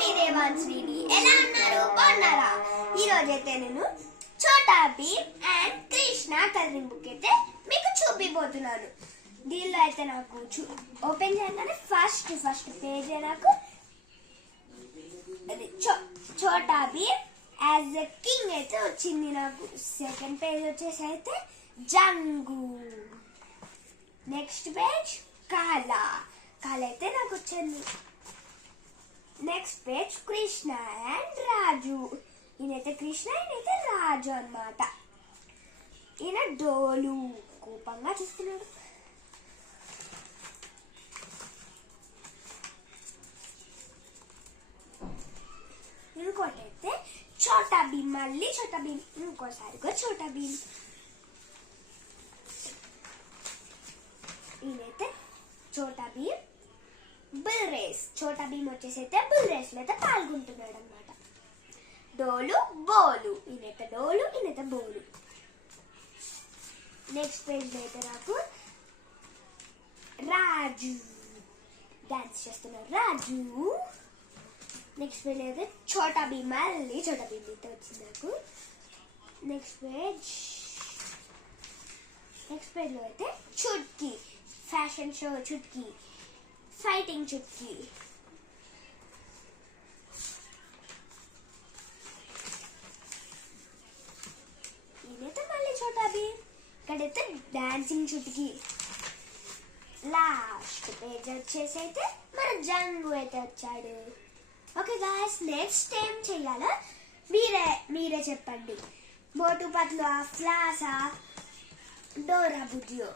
మీ దేవాన్శ్రీని. ఎలా ఉన్నారు? బాగున్నారా? ఈ రోజైతే నేను Chhota Bheem and Krishna colouring book అయితే మీకు చూపిపోతున్నాను. దీనిలో అయితే నాకు ఓపెన్ చేయగానే ఫస్ట్ పేజ్ నాకు Chhota Bheem as a king అయితే వచ్చింది. నాకు సెకండ్ పేజ్ వచ్చేసి అయితే జంగు, నెక్స్ట్ పేజ్ కాలా అయితే నాకు వచ్చింది. Next page Krishna and Raju. ఈయనైతే కృష్ణ, ఈయనైతే రాజు అన్నమాట. ఈయన డోలు కోపంగా చూస్తున్నాడు. ఇంకోటైతే చోటా భీమ్, మళ్ళీ చోటా భీమ్, ఇంకోసారి చోటా భీమ్. ఈయనైతే చోటా భీమ్ బుల్ రేస్. చోటా భీమ్ వచ్చేసి అయితే బుల్ రేస్ లో అయితే పాల్గొంటున్నాడు అనమాట. డోలు బోలు, ఈయనైతే డోలు, ఈయనైతే బోలు. నెక్స్ట్ పేజ్ లో అయితే నాకు రాజు డాన్స్ చేస్తున్నాడు, రాజు. నెక్స్ట్ పేజ్ అయితే చోటా భీమ్, మళ్ళీ చోటా భీమ్ అయితే వచ్చింది నాకు. నెక్స్ట్ పేజ్ లో అయితే Chutki, fashion show Chutki, fighting Chutki. ఈయనైతే మళ్ళీ చోటా భీమ్, ఇక్కడైతే డాన్సింగ్ చుట్కీ. లాస్ట్ పేజ్ వచ్చేసి అయితే మన జంగు అయితే వచ్చాడు. ఓకే గాయ్స్, నెక్స్ట్ ఏం చెయ్యాలో మీరే చెప్పండి. మోటు పత్లు, ఫ్లాసా, డోరా బుజ్జియో,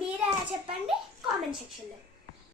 మీరే చెప్పండి కామెంట్ సెక్షన్లో.